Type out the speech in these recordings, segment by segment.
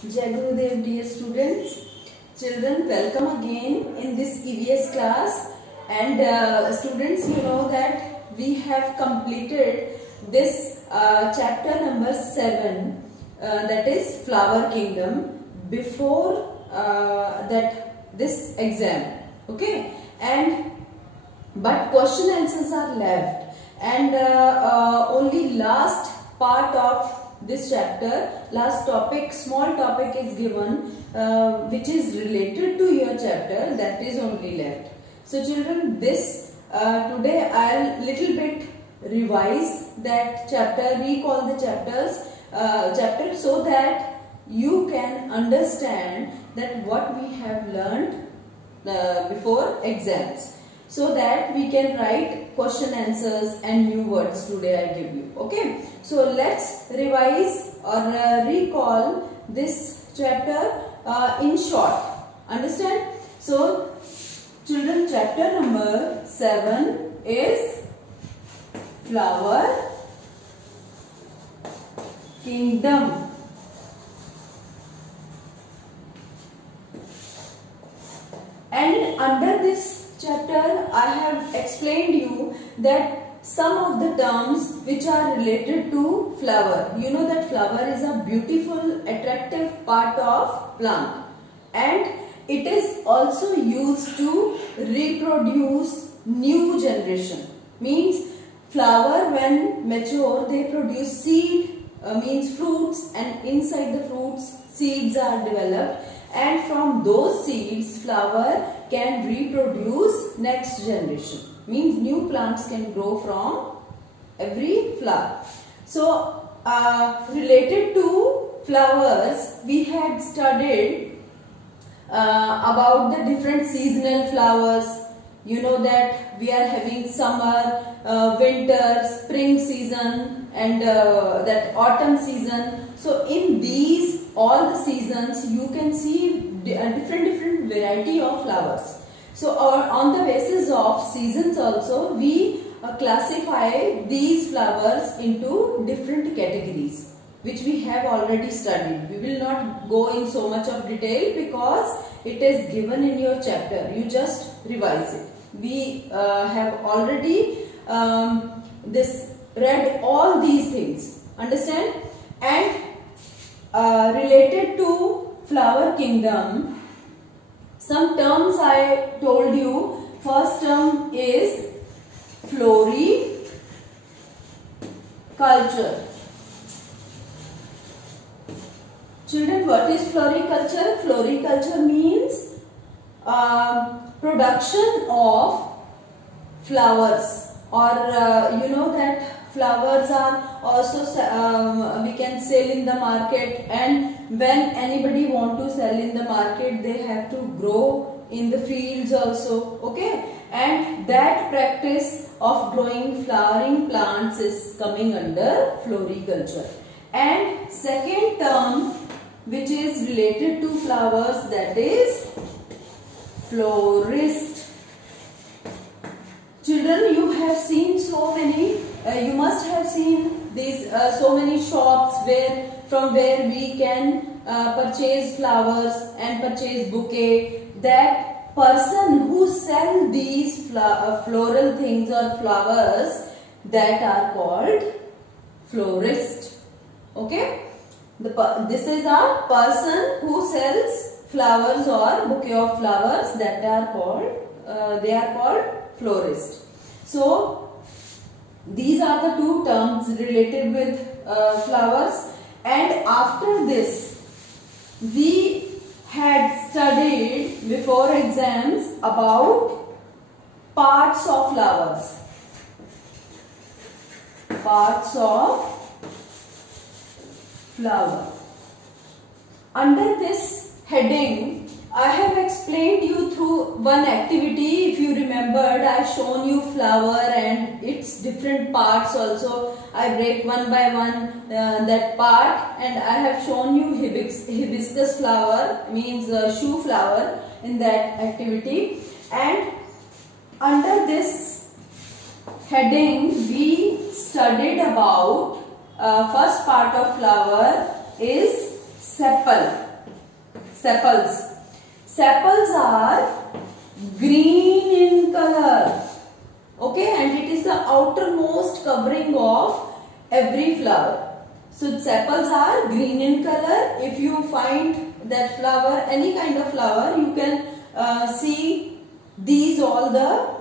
Jai Gurudev, dear students. Children, welcome again in this EVS class. And students, you know that we have completed this chapter number 7, that is Flower Kingdom, before this exam. Okay, but question answers are left, and only last part of this chapter, last topic, small topic is given which is related to your chapter, that is only left. So children, this today I'll little bit revise that chapter, recall the chapter so that you can understand that what we have learned before exams, so that we can write question answers and new words today I give you. Okay, so let's revise or recall this chapter in short. Understand? So children, chapter number 7 is Flower Kingdom. And under this chapter I have explained you that some of the terms which are related to flower. You know that flower is a beautiful, attractive part of plant, and it is also used to reproduce new generation. Means flower when mature they produce seed, means fruits, and inside the fruits seeds are developed, and from those seeds flower can reproduce next generation. Means new plants can grow from every flower. So related to flowers, we had studied about the different seasonal flowers. You know that we are having summer, winter, spring season, and that autumn season. So in these all the seasons you can see different variety of flowers. So on the basis of seasons also we classify these flowers into different categories, which we have already studied. We will not go in so much of detail because it is given in your chapter. You just revise it. We have already read all these things. Understand? And related to Flower Kingdom, some terms I told you. First term is floriculture. Children, what is floriculture? Floriculture means production of flowers, or you know that flowers are also we can sell in the market, and when anybody want to sell in the market they have to grow in the fields also. Okay, and that practice of growing flowering plants is coming under floriculture. And second term which is related to flowers, that is florist. Children, you have seen so many, you must have seen these so many shops from where we can purchase flowers and purchase bouquet. That person who sell these floral things or flowers, that are called florist. Okay, this is a person who sells flowers or bouquet of flowers, that are called they are called florist. So these are the two terms related with flowers. And after this we had studied before exams about parts of flowers. Parts of flower. Under this heading I have explained you through one activity. If you remembered, I shown you flower and its different parts also. I break one by one that part, and I have shown you hibiscus flower, means shoe flower, in that activity. And under this heading we studied about first part of flower is sepal. Sepals. Sepals are green in color. Okay, and it is the outermost covering of every flower. So sepals are green in color. If you find that flower, any kind of flower, you can see these all the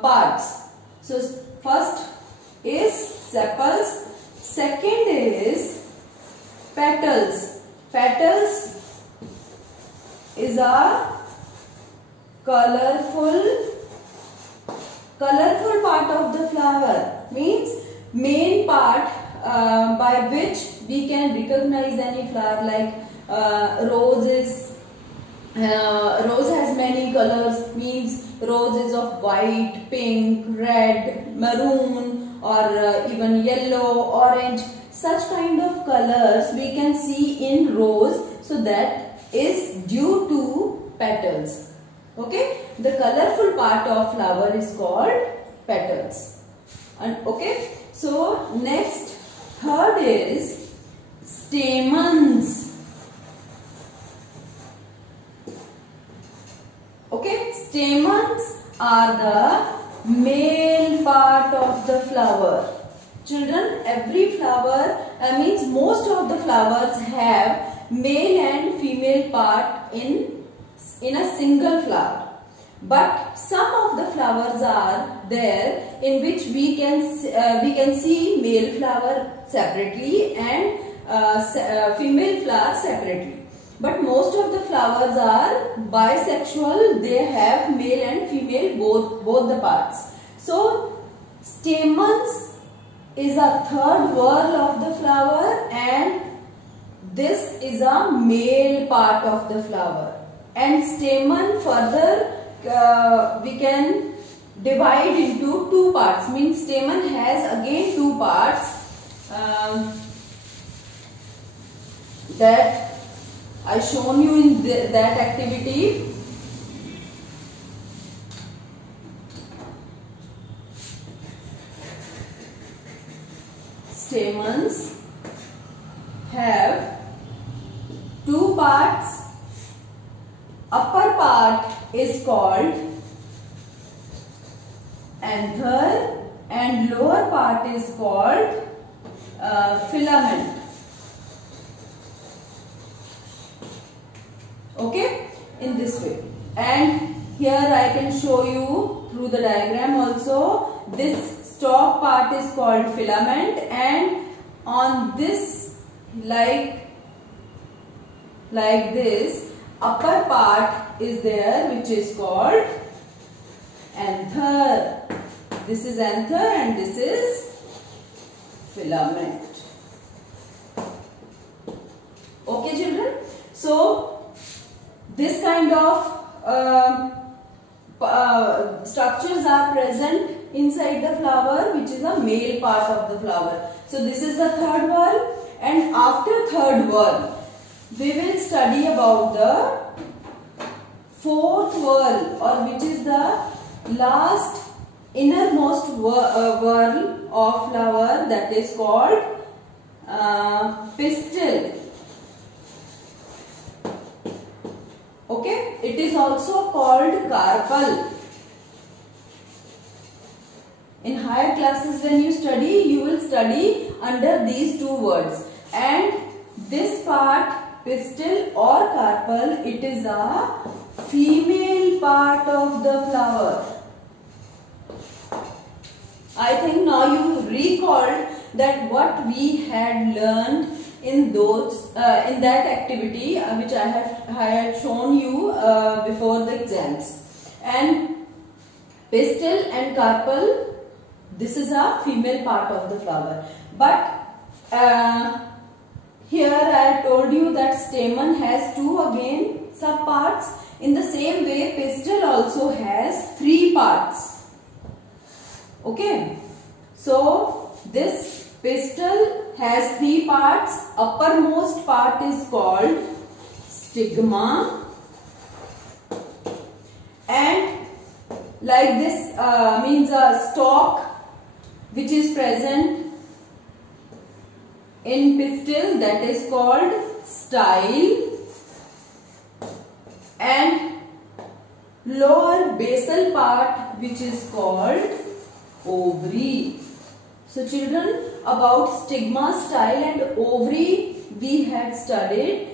parts. So first is sepals. Second is petals. Petals is a colorful part of the flower, means main part by which we can recognize any flower, like roses. Rose has many colors, means rose is of white, pink, red, maroon, or even yellow, orange. Such kind of colors we can see in rose, so that is due to petals. Okay, the colorful part of flower is called petals. And okay, so next, third is stamens. Okay, stamens are the male part of the flower. Children, every flower, means most of the flowers have male and female part in a single flower. But some of the flowers are there in which we can see male flower separately and female flower separately. But most of the flowers are bisexual. They have male and female both the parts. So stamens is a third whorl of the flower, and this is a male part of the flower. And stamen further we can divide into two parts, means stamen has again two parts that I shown you in that activity. Stamens have two parts. Upper part is called anther and lower part is called filament. Okay, in this way. And here I can show you through the diagram also. This stalk part is called filament, and on this like this upper part is there, which is called anther. This is anther and this is filament. Okay children, so this kind of structures are present inside the flower, which is a male part of the flower. So this is the third whorl, and after third whorl we will study about the fourth whorl, or which is the last innermost whorl of flower, that is called pistil. Okay, it is also called carpel. In higher classes when you study, you will study under these two words. And this part, pistil or carpel, it is a female part of the flower. I think now you recalled that what we had learned in that activity which I had shown you before the exams. And pistil and carpel, this is a female part of the flower. But here I told you that stamen has two again subparts. In the same way, pistil also has three parts. Okay, so this pistil has three parts. Uppermost part is called stigma, and like this means a stalk which is present in pistil, that is called style. and lower basal part which is called ovary. So children, about stigma, style and ovary we had studied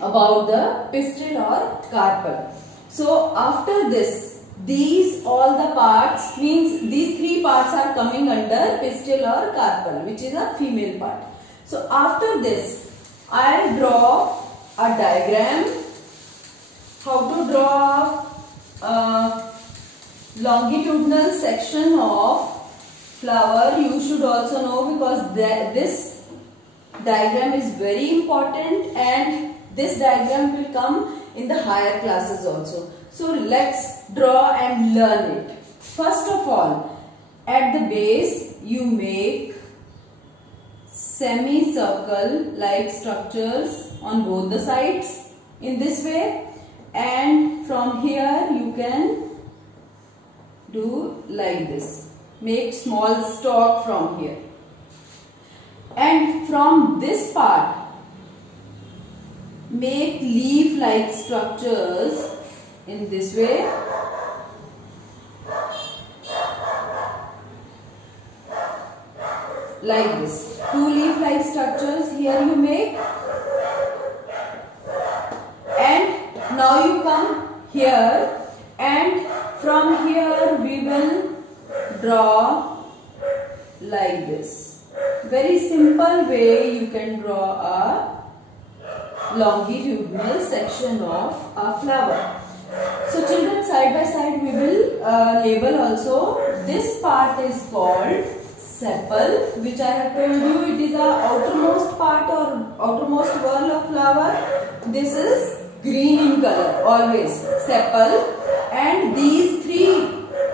about the pistil or carpel. So after this, these all the parts, means these three parts are coming under pistil or carpel, which is a female part. So after this, I draw a diagram. How to draw a longitudinal section of flower you should also know, because this diagram is very important and this diagram will come in the higher classes also. So let's draw and learn it. First of all, at the base you make semicircle like structures on both the sides in this way, and from here you can do like this. Make small stalk from here, and from this part make leaf like structures in this way, like this. Two leaf like structures here you make, and now you come here, and from here we will draw like this. Very simple way you can draw a longitudinal section of a flower. So children, side by side we will label also. This part is called sepal, which I have told you it is a outermost part or outermost whorl of flower. This is green in color, always sepal. And these three,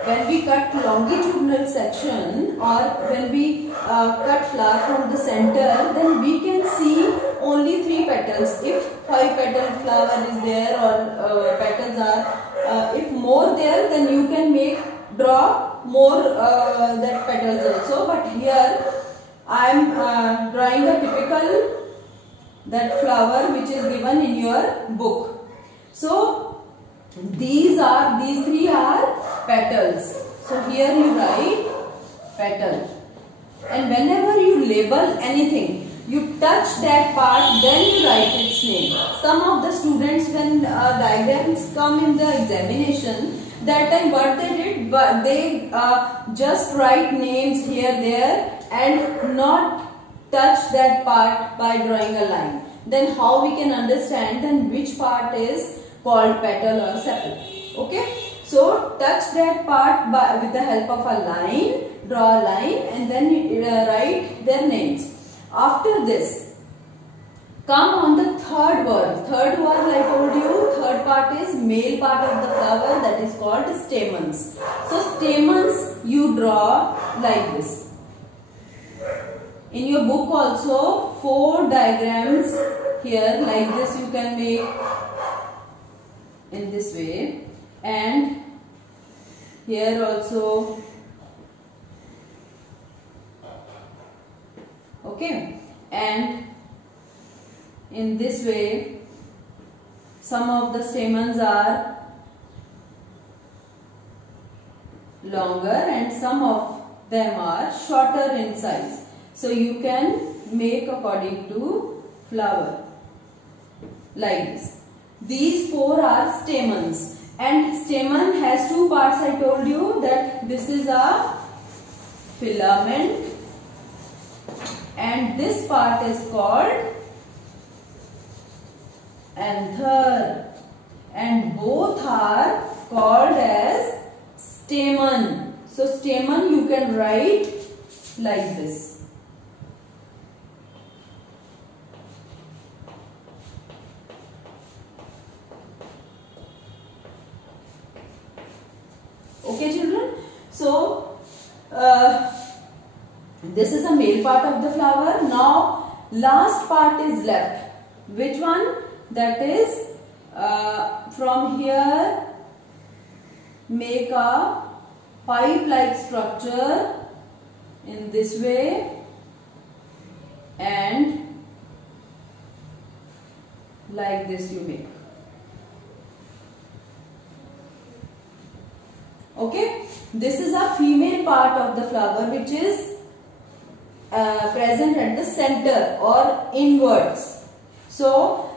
when we cut longitudinal section or when we cut flower from the center, then we can see only 3 petals. If 5 petal flower is there or petals are, if more there, then you can draw more that petals also. But here I am drawing a typical that flower which is given in your book. So these 3 are petals. So here you write petal, and whenever you label anything, you touch that part, then you write its name. Some of the students, when diagrams come in the examination, that time what they did, but they just write names here, there, and not touch that part by drawing a line. Then how we can understand then which part is called petal or sepal? Okay, so touch that part with the help of a line, draw a line, and then write their names. After this, come on the third whorl. Third whorl, I told you, third part is male part of the flower, that is called stamens. So stamens you draw like this. In your book also 4 diagrams here like this you can make in this way, and here also. Okay, and in this way some of the stamens are longer and some of them are shorter in size. So you can make according to flower like this. These 4 are stamens, and stamen has 2 parts. I told you that this is a filament and this part is called anther, and both are called as stamen. So stamen you can write like this. Okay children, so this is a male part of the flower. Now last part is left. Which one? That is from here make a pipe like structure in this way and like this you make. Okay, this is a female part of the flower which is present at the center or inwards. So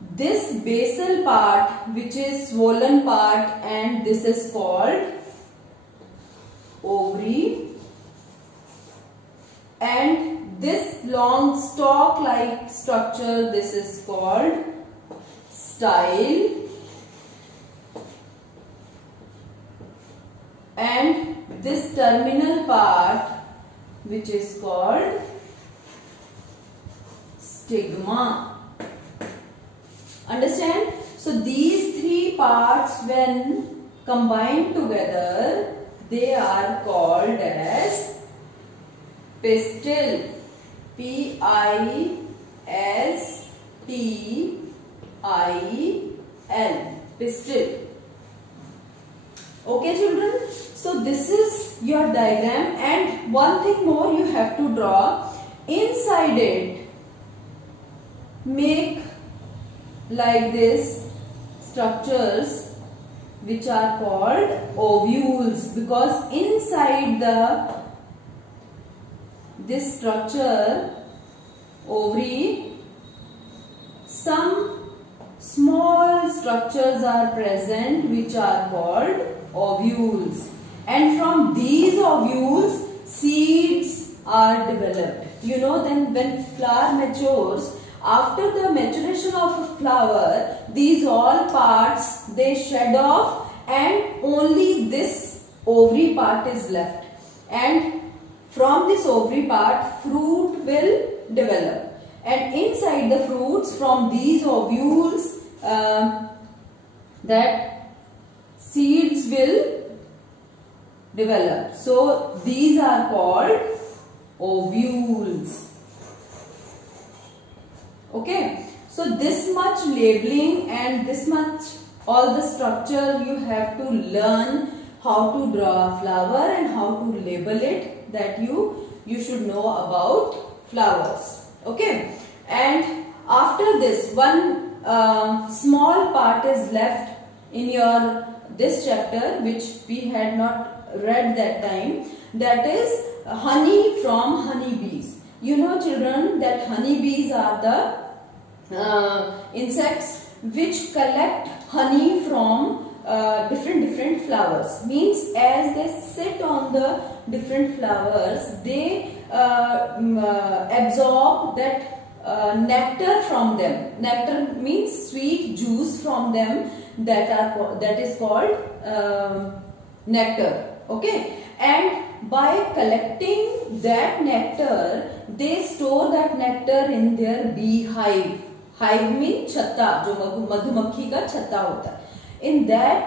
this basal part which is swollen part, and this is called ovary, and this long stalk like structure, this is called style, and this terminal part which is called stigma. Understand? So these three parts when combined together, they are called as pistil. P-I-S-T-I-L. Pistil. Okay children, so this is your diagram, and one thing more you have to draw. Inside it, make like this structures which are called ovules, because inside this structure, ovary, some small structures are present which are called ovules, and from these ovules seeds are developed. You know, then when flower matures, after the maturation of a flower, these all parts they shed off, and only this ovary part is left, and from this ovary part fruit will develop, and inside the fruits, from these ovules, that seeds will develop. So these are called ovules. Okay, so this much labeling and this much all the structure you have to learn, how to draw a flower and how to label it, that you should know about flowers. Okay, and after this, one small part is left in your this chapter which we had not read that time, that is honey from honeybees. You know children that honeybees are the insects which collect honey from different flowers. Means as they sit on the different flowers, they absorb that nectar from them. Nectar means sweet juice from them, that is called nectar. Okay, and by collecting that nectar, they store that nectar in their beehive. Hive means छत्ता, जो मधुमक्खी का छत्ता होता है. In that,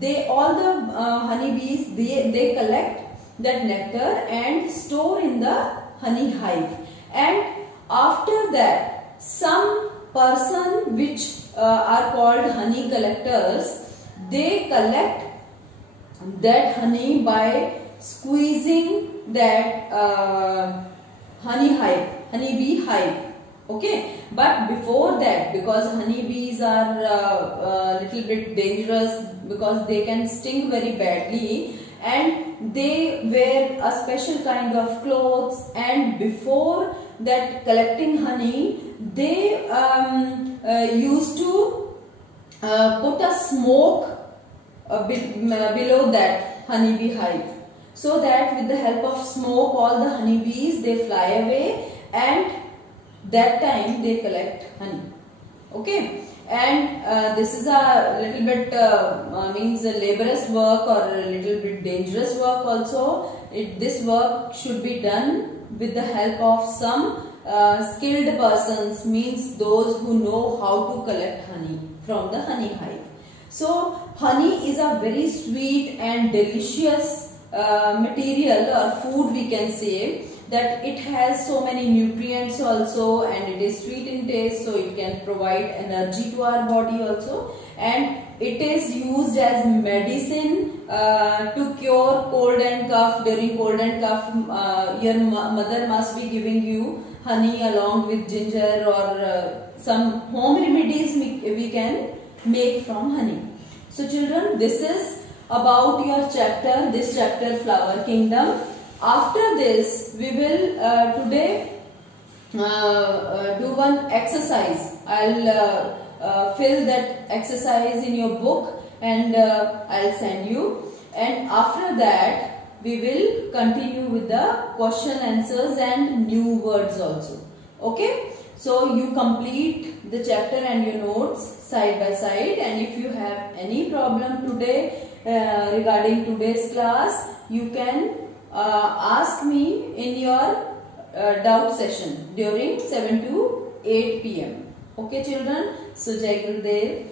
they all the honeybees they collect that nectar and store in the honey hive. And after that, some person which are called honey collectors, they collect that honey by squeezing that honeybee hive. Okay, but before that, because honeybees are little bit dangerous because they can sting very badly, and they wear a special kind of clothes, and before that collecting honey, they used to put a smoke below that honeybee hive, so that with the help of smoke all the honeybees they fly away, and that time they collect honey. Okay, and this is a little bit means a laborious work or a little bit dangerous work also. This work should be done with the help of some skilled persons, means those who know how to collect honey from the honey hive. So honey is a very sweet and delicious material or food, we can say, that it has so many nutrients also, and it is sweet in taste, so it can provide energy to our body also, and it is used as medicine to cure cold and cough. During cold and cough, your mother must be giving you honey along with ginger, or some home remedies we can make from honey. So children, this is about your chapter, this chapter Flower Kingdom. After this, we will today do one exercise. I'll fill that exercise in your book and I'll send you. And after that, we will continue with the question answers and new words also. Okay? So you complete the chapter and your notes side by side, and if you have any problem today regarding today's class, you can ask me in your doubt session during 7 to 8 p.m. Okay children? So Jai Gurudev.